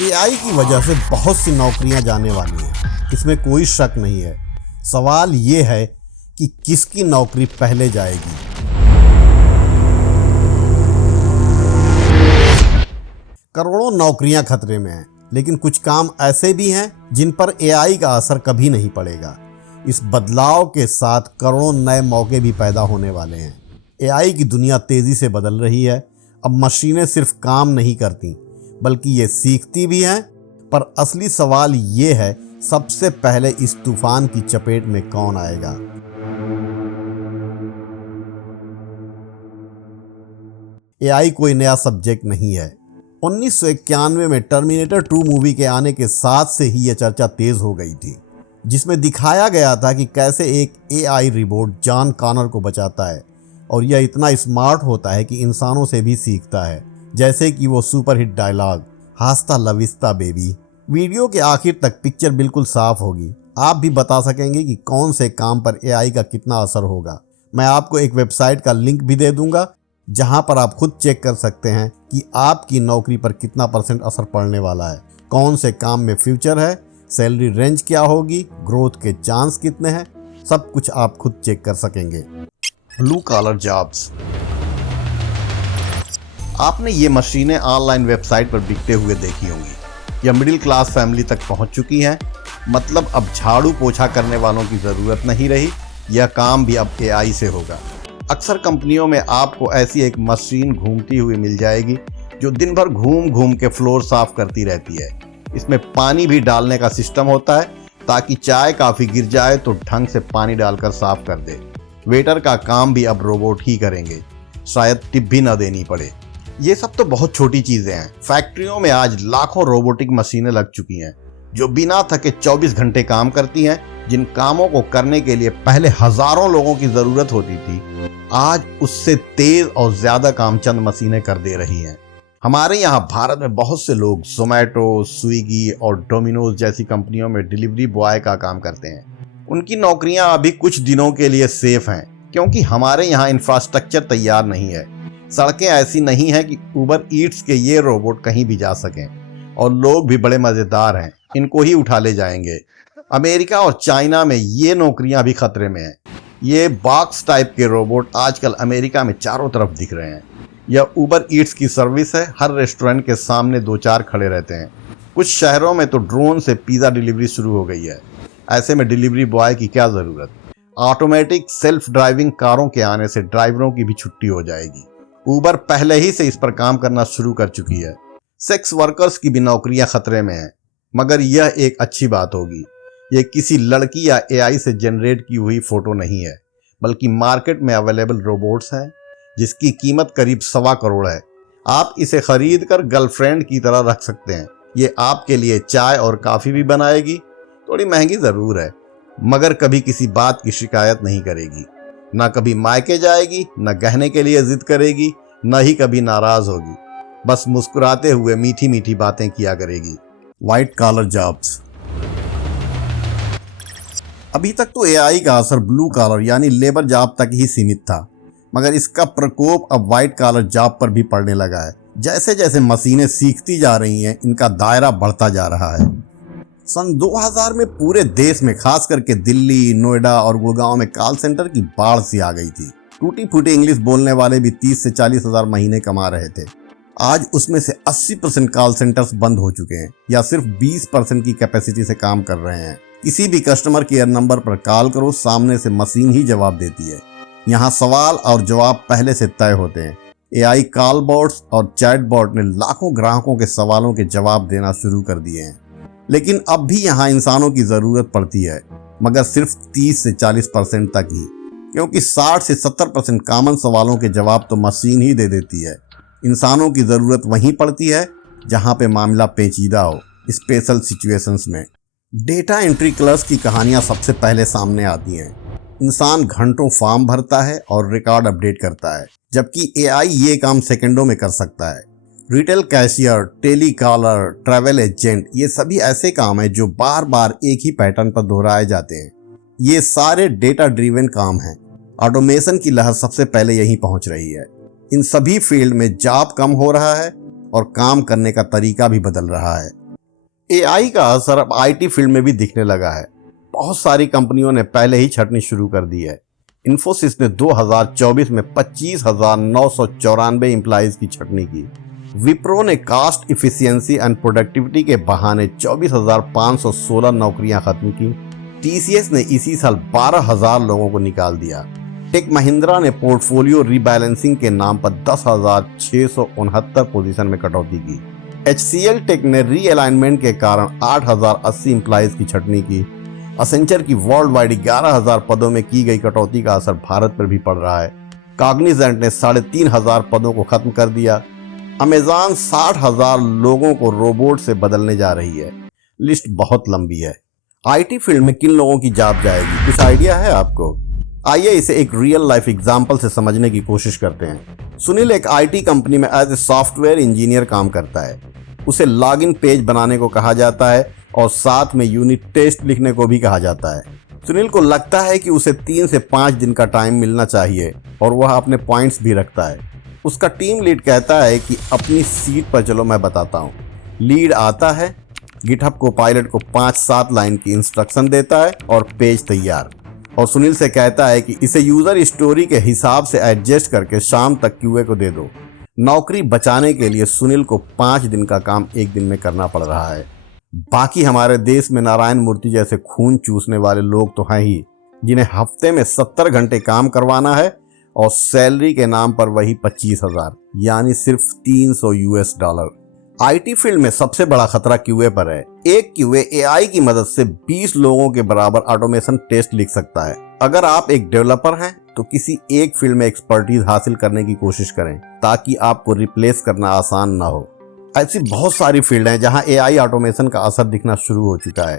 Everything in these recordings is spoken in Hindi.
एआई की वजह से बहुत सी नौकरियां जाने वाली हैं, इसमें कोई शक नहीं है। सवाल ये है कि किसकी नौकरी पहले जाएगी। करोड़ों नौकरियां खतरे में हैं, लेकिन कुछ काम ऐसे भी हैं जिन पर एआई का असर कभी नहीं पड़ेगा। इस बदलाव के साथ करोड़ों नए मौके भी पैदा होने वाले हैं। एआई की दुनिया तेजी से बदल रही है। अब मशीनें सिर्फ काम नहीं करती, बल्कि ये सीखती भी हैं। पर असली सवाल ये है, सबसे पहले इस तूफान की चपेट में कौन आएगा। एआई कोई नया सब्जेक्ट नहीं है। 1991 में टर्मिनेटर 2 मूवी के आने के साथ से ही यह चर्चा तेज हो गई थी, जिसमें दिखाया गया था कि कैसे एक एआई रोबोट जॉन कॉनर को बचाता है और यह इतना स्मार्ट होता है कि इंसानों से भी सीखता है, जैसे कि वो superhit dialogue हास्ता Lavista baby. Video के आखिर तक पिक्चर बिल्कुल साफ होगी। आप भी बता सकेंगे कि कौन से काम पर एआई का कितना असर होगा। मैं आपको एक वेबसाइट का लिंक भी दे दूंगा, जहां पर आप खुद चेक कर सकते हैं कि आपकी नौकरी पर कितना % असर पड़ने वाला है, कौन से काम में फ्यूचर है, सैलरी रेंज क्या होगी, ग्रोथ के चांस कितने हैं। सब कुछ आप खुद चेक कर सकेंगे। Blue collar jobs. आपने ये मशीनें ऑनलाइन वेबसाइट पर बिकते हुए देखी होंगी। यह मिडिल क्लास फैमिली तक पहुंच चुकी हैं। मतलब अब झाड़ू पोछा करने वालों की ज़रूरत नहीं रही। यह काम भी अब एआई से होगा। अक्सर कंपनियों में आपको ऐसी एक मशीन घूमती हुई मिल जाएगी जो दिन भर घूम घूम के फ्लोर साफ करती रहती है। इसमें पानी भी डालने का सिस्टम होता है, ताकि चाय काफ़ी गिर जाए तो ढंग से पानी डालकर साफ कर दे। वेटर का काम भी अब रोबोट ही करेंगे, शायद टिप भी न देनी पड़े। ये सब तो बहुत छोटी चीज़ें हैं। फैक्ट्रियों में आज लाखों रोबोटिक मशीनें लग चुकी हैं, जो बिना थके 24 घंटे काम करती हैं। जिन कामों को करने के लिए पहले हजारों लोगों की ज़रूरत होती थी, आज उससे तेज और ज़्यादा काम चंद मशीनें कर दे रही हैं। हमारे यहाँ भारत में बहुत से लोग जोमैटो, स्विगी और डोमिनोज जैसी कंपनियों में डिलीवरी बॉय का काम करते हैं। उनकी नौकरियां अभी कुछ दिनों के लिए सेफ हैं, क्योंकि हमारे यहाँ इंफ्रास्ट्रक्चर तैयार नहीं है। सड़कें ऐसी नहीं हैं कि उबर ईट्स के ये रोबोट कहीं भी जा सकें, और लोग भी बड़े मज़ेदार हैं, इनको ही उठा ले जाएंगे। अमेरिका और चाइना में ये नौकरियां भी खतरे में हैं। ये बॉक्स टाइप के रोबोट आजकल अमेरिका में चारों तरफ दिख रहे हैं। यह उबर ईट्स की सर्विस है। हर रेस्टोरेंट के सामने 2-4 खड़े रहते हैं। कुछ शहरों में तो ड्रोन से पिज़्ज़ा डिलीवरी शुरू हो गई है। ऐसे में डिलीवरी बॉय की क्या ज़रूरत। ऑटोमेटिक सेल्फ ड्राइविंग कारों के आने से ड्राइवरों की भी छुट्टी हो जाएगी। उबर पहले ही से इस पर काम करना शुरू कर चुकी है। सेक्स वर्कर्स की भी नौकरियां खतरे में हैं, मगर यह एक अच्छी बात होगी। ये किसी लड़की या एआई से जनरेट की हुई फोटो नहीं है, बल्कि मार्केट में अवेलेबल रोबोट्स हैं, जिसकी कीमत करीब 1.25 करोड़ है। आप इसे खरीद कर गर्लफ्रेंड की तरह रख सकते हैं। ये आपके लिए चाय और काफ़ी भी बनाएगी। थोड़ी महंगी ज़रूर है, मगर कभी किसी बात की शिकायत नहीं करेगी। ना कभी मायके जाएगी, न गहने के लिए जिद करेगी, न ही कभी नाराज़ होगी। बस मुस्कुराते हुए मीठी मीठी बातें किया करेगी। White collar jobs. अभी तक तो एआई का असर ब्लू कॉलर यानी लेबर जॉब तक ही सीमित था, मगर इसका प्रकोप अब वाइट कॉलर जॉब पर भी पड़ने लगा है। जैसे जैसे मशीनें सीखती जा रही हैं, इनका दायरा बढ़ता जा रहा है। सन 2000 में पूरे देश में, खास करके दिल्ली, नोएडा और गुड़गांव में कॉल सेंटर की बाढ़ सी आ गई थी। टूटी फूटी इंग्लिश बोलने वाले भी 30 से 40 हज़ार महीने कमा रहे थे। आज उसमें से 80% कॉल सेंटर्स बंद हो चुके हैं, या सिर्फ 20% की कैपेसिटी से काम कर रहे हैं। किसी भी कस्टमर केयर नंबर पर कॉल करो, सामने से मशीन ही जवाब देती है। यहाँ सवाल और जवाब पहले से तय होते हैं। एआई कॉल बॉट्स और चैट बॉट ने लाखों ग्राहकों के सवालों के जवाब देना शुरू कर दिए हैं। लेकिन अब भी यहाँ इंसानों की ज़रूरत पड़ती है, मगर सिर्फ 30 से 40% तक ही, क्योंकि 60 से 70% कॉमन सवालों के जवाब तो मशीन ही दे देती है। इंसानों की ज़रूरत वहीं पड़ती है जहाँ पे मामला पेचीदा हो, स्पेशल सिचुएशंस में। डेटा एंट्री क्लर्क्स की कहानियाँ सबसे पहले सामने आती हैं। इंसान घंटों फॉर्म भरता है और रिकॉर्ड अपडेट करता है, जबकि एआई ये काम सेकंडों में कर सकता है। Retail cashier, telecaller, travel agent, ये सभी ऐसे काम हैं जो बार बार एक ही पैटर्न पर दोहराए जाते हैं। ये सारे डेटा ड्रिवन काम हैं। ऑटोमेशन की लहर सबसे पहले यहीं पहुंच रही है। इन सभी फील्ड में जॉब कम हो रहा है और काम करने का तरीका भी बदल रहा है। एआई का असर अब आईटी फील्ड में भी दिखने लगा है। बहुत सारी कंपनियों ने पहले ही छंटनी शुरू कर दी है। इन्फोसिस ने 2024 में 25,994 एम्प्लॉइज की छंटनी की। विप्रो ने कास्ट इफिशियंसी एंड प्रोडक्टिविटी के बहाने 24,516 नौकरियां खत्म की। टीसीएस ने इसी साल 12,000 लोगों को निकाल दिया। टेक महिंद्रा ने पोर्टफोलियो रीबैलेंसिंग के नाम पर 10,669 पोजीशन में कटौती की। HCL टेक ने रीअलाइनमेंट के कारण 8,080 एम्प्लॉइज की छंटनी की। असेंचर की वर्ल्ड वाइड 11,000 पदों में की गई कटौती का असर भारत पर भी पड़ रहा है। कॉग्निजेंट ने 3,500 पदों को खत्म कर दिया। अमेज़न 60,000 लोगों को रोबोट से बदलने जा रही है। लिस्ट बहुत लंबी है। आईटी फील्ड में किन लोगों की जॉब जाएगी, कुछ आइडिया है आपको? आइए इसे एक रियल लाइफ एग्जाम्पल से समझने की कोशिश करते हैं। सुनील एक आईटी कंपनी में एज ए सॉफ्टवेयर इंजीनियर काम करता है। उसे लॉगिन पेज बनाने को कहा जाता है और साथ में यूनिट टेस्ट लिखने को भी कहा जाता है। सुनील को लगता है कि उसे 3 से 5 दिन का टाइम मिलना चाहिए और वह अपने पॉइंट्स भी रखता है। उसका टीम लीड कहता है कि अपनी सीट पर चलो मैं बताता हूँ। लीड आता है, गिटहब को पायलट को 5-7 लाइन की इंस्ट्रक्शन देता है और पेज तैयार, और सुनील से कहता है कि इसे यूजर स्टोरी के हिसाब से एडजस्ट करके शाम तक क्यूए को दे दो। नौकरी बचाने के लिए सुनील को 5 दिन का काम 1 दिन में करना पड़ रहा है। बाकी हमारे देश में नारायण मूर्ति जैसे खून चूसने वाले लोग तो हैं ही, जिन्हें हफ्ते में 70 घंटे काम करवाना है और सैलरी के नाम पर वही 25,000 यानी सिर्फ $300। आईटी फील्ड में सबसे बड़ा खतरा क्यूए पर है। एक क्यूए एआई की मदद से 20 लोगों के बराबर ऑटोमेशन टेस्ट लिख सकता है। अगर आप एक डेवलपर हैं तो किसी एक फील्ड में एक्सपर्टीज हासिल करने की कोशिश करें ताकि आपको रिप्लेस करना आसान ना हो। ऐसी बहुत सारी फील्ड हैं जहां एआई ऑटोमेशन का असर दिखना शुरू हो चुका है।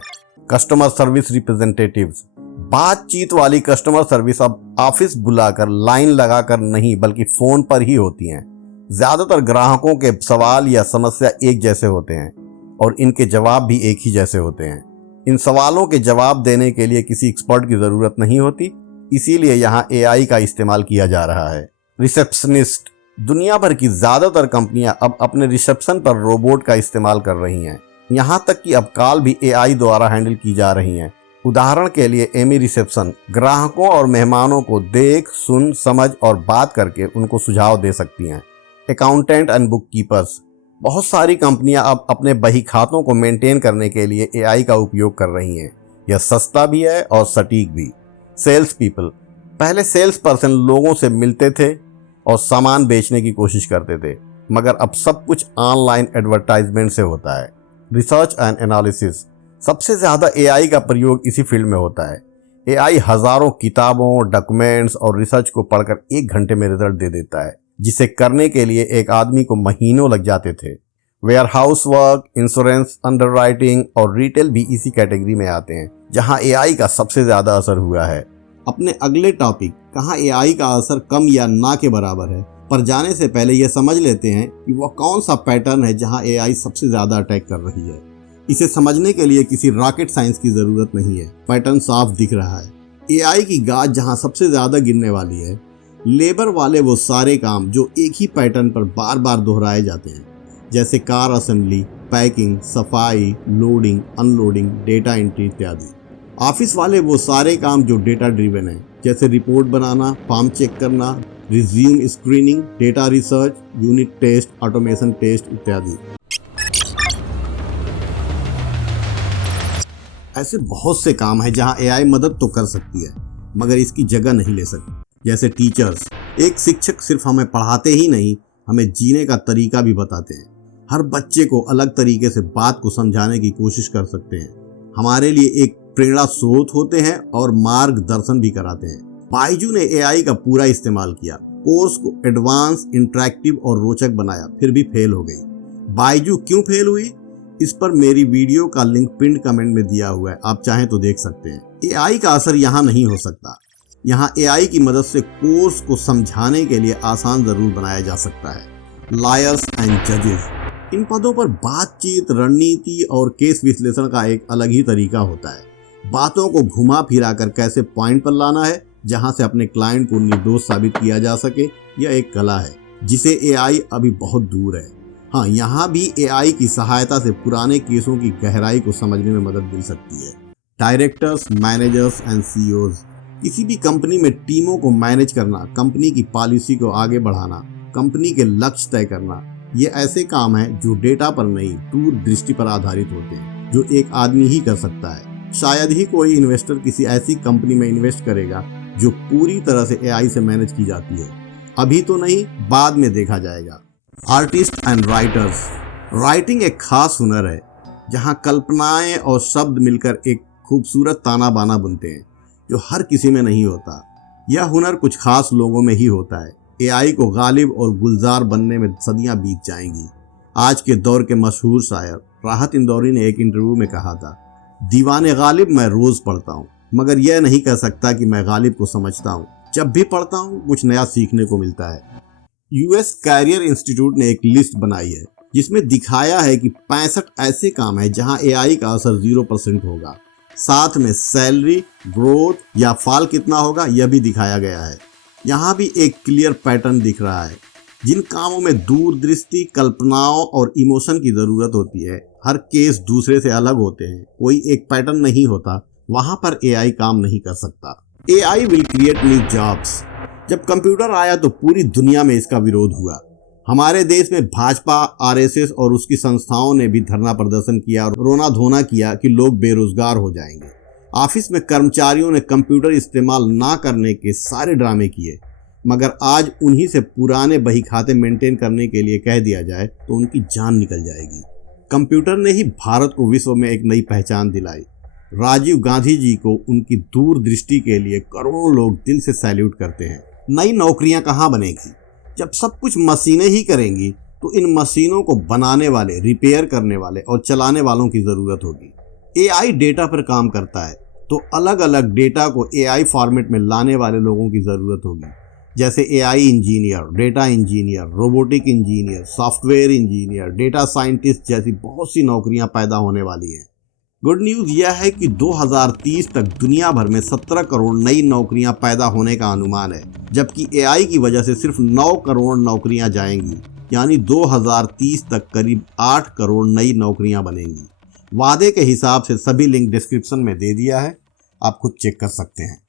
कस्टमर सर्विस रिप्रेजेंटेटिव्स, बातचीत वाली कस्टमर सर्विस अब ऑफिस बुलाकर लाइन लगाकर नहीं बल्कि फोन पर ही होती हैं। ज्यादातर ग्राहकों के सवाल या समस्या एक जैसे होते हैं और इनके जवाब भी एक ही जैसे होते हैं। इन सवालों के जवाब देने के लिए किसी एक्सपर्ट की जरूरत नहीं होती, इसीलिए यहाँ एआई का इस्तेमाल किया जा रहा है। रिसेप्शनिस्ट, दुनिया भर की ज्यादातर कंपनियां अब अपने रिसेप्शन पर रोबोट का इस्तेमाल कर रही हैं। यहाँ तक कि अब कॉल भी एआई द्वारा हैंडल की जा रही हैं। उदाहरण के लिए एमी रिसेप्शन ग्राहकों और मेहमानों को देख, सुन, समझ और बात करके उनको सुझाव दे सकती हैं। अकाउंटेंट एंड बुक कीपर्स, बहुत सारी कंपनियां अब अपने बही खातों को मेंटेन करने के लिए एआई का उपयोग कर रही हैं। यह सस्ता भी है और सटीक भी। सेल्स पीपल, पहले सेल्स पर्सन लोगों से मिलते थे और सामान बेचने की कोशिश करते थे, मगर अब सब कुछ ऑनलाइन एडवर्टाइजमेंट से होता है। रिसर्च एंड एनालिसिस, सबसे ज़्यादा एआई का प्रयोग इसी फील्ड में होता है। एआई हजारों किताबों, डॉक्यूमेंट्स और रिसर्च को पढ़कर 1 घंटे में रिजल्ट दे देता है, जिसे करने के लिए एक आदमी को महीनों लग जाते थे। Warehouse work, insurance, underwriting और रिटेल भी इसी कैटेगरी में आते हैं, जहां एआई का सबसे ज़्यादा असर हुआ है। अपने अगले टॉपिक कहां एआई का असर कम या ना के बराबर है पर जाने से पहले यह समझ लेते हैं कि वह कौन सा पैटर्न है जहां एआई सबसे ज़्यादा अटैक कर रही है। इसे समझने के लिए किसी रॉकेट साइंस की ज़रूरत नहीं है, पैटर्न साफ दिख रहा है। एआई की गाज जहां सबसे ज़्यादा गिरने वाली है, लेबर वाले वो सारे काम जो एक ही पैटर्न पर बार बार दोहराए जाते हैं, जैसे कार असेंबली, पैकिंग, सफाई, लोडिंग, अनलोडिंग, डेटा एंट्री इत्यादि। ऑफिस वाले वो सारे काम जो डेटा ड्रिवन है, जैसे रिपोर्ट बनाना, फॉर्म चेक करना, resume screening, data research, unit test, automation test इत्यादि। ऐसे बहुत से काम हैं जहां एआई मदद तो कर सकती है मगर इसकी जगह नहीं ले सकती। जैसे टीचर्स, एक शिक्षक सिर्फ हमें पढ़ाते ही नहीं, हमें जीने का तरीका भी बताते हैं। हर बच्चे को अलग तरीके से बात को समझाने की कोशिश कर सकते हैं, हमारे लिए एक प्रेरणा स्रोत होते हैं और मार्गदर्शन भी कराते हैं। बायजू ने एआई का पूरा इस्तेमाल किया, कोर्स को एडवांस, इंटरेक्टिव और रोचक बनाया, फिर भी फेल हो गई। बायजू क्यों फेल हुई, इस पर मेरी वीडियो का लिंक पिन कमेंट में दिया हुआ है, आप चाहें तो देख सकते हैं। एआई का असर यहाँ नहीं हो सकता। यहाँ एआई की मदद से कोर्स को समझाने के लिए आसान जरूर बनाया जा सकता है। लॉयर्स एंड जजेस, इन पदों पर बातचीत, रणनीति और केस विश्लेषण का एक अलग ही तरीका होता है। बातों को घुमा फिरा कर कैसे पॉइंट पर लाना है जहां से अपने क्लाइंट को निर्दोष साबित किया जा सके, यह एक कला है जिसे एआई अभी बहुत दूर है। हाँ, यहाँ भी एआई की सहायता से पुराने केसों की गहराई को समझने में मदद मिल सकती है। डायरेक्टर्स, मैनेजर्स एंड सीईओज, किसी भी कंपनी में टीमों को मैनेज करना, कंपनी की पॉलिसी को आगे बढ़ाना, कंपनी के लक्ष्य तय करना, ये ऐसे काम हैं जो डेटा पर नहीं, दूरदृष्टि पर आधारित होते हैं, जो एक आदमी ही कर सकता है। शायद ही कोई इन्वेस्टर किसी ऐसी कंपनी में इन्वेस्ट करेगा जो पूरी तरह से एआई से मैनेज की जाती है। अभी तो नहीं, बाद में देखा जाएगा। आर्टिस्ट एंड राइटर्स, राइटिंग एक खास हुनर है जहां कल्पनाएं और शब्द मिलकर एक खूबसूरत ताना बाना बुनते हैं, जो हर किसी में नहीं होता। यह हुनर कुछ खास लोगों में ही होता है। एआई को गालिब और गुलजार बनने में सदियां बीत जाएंगी। आज के दौर के मशहूर शायर राहत इंदौरी ने एक इंटरव्यू में कहा था, दीवाने गालिब मैं रोज पढ़ता हूँ, मगर यह नहीं कह सकता कि मैं गालिब को समझता हूँ। जब भी पढ़ता हूँ कुछ नया सीखने को मिलता है। यूएस कैरियर इंस्टीट्यूट ने एक लिस्ट बनाई है जिसमें दिखाया है कि 65 ऐसे काम हैं जहां एआई का असर 0% होगा। साथ में सैलरी, ग्रोथ या फॉल कितना होगा यह भी दिखाया गया है। यहाँ भी एक क्लियर पैटर्न दिख रहा है। जिन कामों में दूरदृष्टि, कल्पनाओं और इमोशन की जरूरत होती है, हर केस दूसरे से अलग होते हैं, कोई एक पैटर्न नहीं होता, वहां पर एआई काम नहीं कर सकता। AI will create new jobs. जब कंप्यूटर आया तो पूरी दुनिया में इसका विरोध हुआ। हमारे देश में भाजपा, आरएसएस और उसकी संस्थाओं ने भी धरना प्रदर्शन किया और रोना धोना किया कि लोग बेरोजगार हो जाएंगे। ऑफिस में कर्मचारियों ने कंप्यूटर इस्तेमाल ना करने के सारे ड्रामे किए, मगर आज उन्हीं से पुराने बही खाते मेंटेन करने के लिए कह दिया जाए तो उनकी जान निकल जाएगी। कंप्यूटर ने ही भारत को विश्व में एक नई पहचान दिलाई। राजीव गांधी जी को उनकी दूरदृष्टि के लिए करोड़ों लोग दिल से सैल्यूट करते हैं। नई नौकरियां कहाँ बनेगी? जब सब कुछ मशीनें ही करेंगी तो इन मशीनों को बनाने वाले, रिपेयर करने वाले और चलाने वालों की ज़रूरत होगी। एआई डेटा पर काम करता है तो अलग अलग डेटा को एआई फॉर्मेट में लाने वाले लोगों की ज़रूरत होगी, जैसे AI engineer, data engineer, robotic engineer, software engineer, data scientist जैसी बहुत सी नौकरियां पैदा होने वाली हैं। गुड न्यूज़ यह है कि 2030 तक दुनिया भर में 17 करोड़ नई नौकरियां पैदा होने का अनुमान है, जबकि एआई की वजह से सिर्फ 9 करोड़ नौकरियां जाएंगी, यानी 2030 तक करीब 8 करोड़ नई नौकरियां बनेंगी। वादे के हिसाब से सभी लिंक डिस्क्रिप्शन में दे दिया है, आप खुद चेक कर सकते हैं।